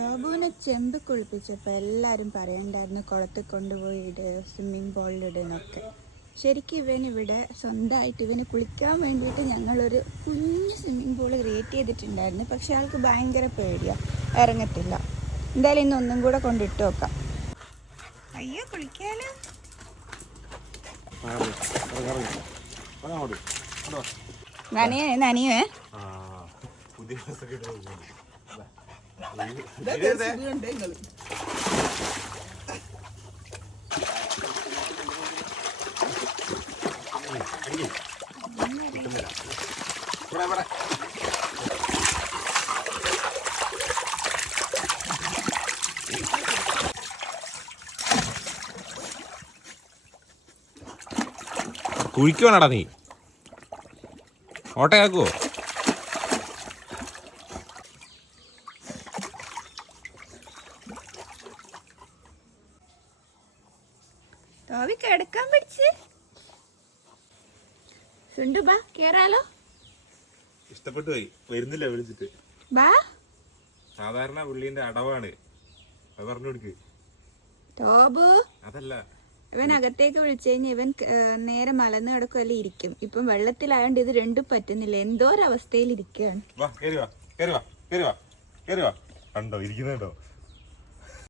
ടോബുവിനെ ചെമ്പ് കുളിപ്പിച്ചപ്പോൾ എല്ലാവരും പറയണ്ടായിരുന്നു കുളത്തിൽ കൊണ്ടുപോയി ഇട്, സ്വിമ്മിങ് പൂളിലിടുന്നൊക്കെ. ശരിക്കും ഇവനിവിടെ സ്വന്തമായിട്ട് ഇവന് കുളിക്കാൻ വേണ്ടിയിട്ട് ഞങ്ങളൊരു കുഞ്ഞ് സ്വിമ്മിങ് പൂൾ ക്രിയേറ്റ് ചെയ്തിട്ടുണ്ടായിരുന്നു. പക്ഷെ ആൾക്ക് ഭയങ്കര പേടിയാണ്, ഇറങ്ങത്തില്ല. എന്തായാലും ഇന്നൊന്നും കൂടെ കൊണ്ടിട്ട് നോക്കാം. അയ്യോ കുളിക്കാലോ. നനിയേ കുഴിക്കുവാണടാ നീ, ഓട്ടയാക്കുവോ? ടോബി കിടക്കാൻ പിടിച്ച് സുണ്ടു ബാ കേറാലോ. ഇഷ്ടപ്പെട്ടു പോയി, വരുന്നില്ല വിളിച്ചിട്ട്. ബാ, സാധാരണ പുള്ളീന്റെ അടവാണ്, അത് പറഞ്ഞു കൊടുക്ക്. ടോബു അതല്ല, ഇവൻ അകത്തേക്ക് വിളിച്ചു കഴിഞ്ഞാൽ ഇവൻ നേരെ മലന്ന് കിടക്കുമല്ലേ ഇരിക്കും. ഇപ്പം വെള്ളത്തിലായോണ്ട് ഇത് രണ്ടും പറ്റുന്നില്ല, എന്തോ ഒരവസ്ഥയിൽ ഇരിക്കുകയാണ്. കണ്ടോ ഇരിക്കുന്നുണ്ടോ?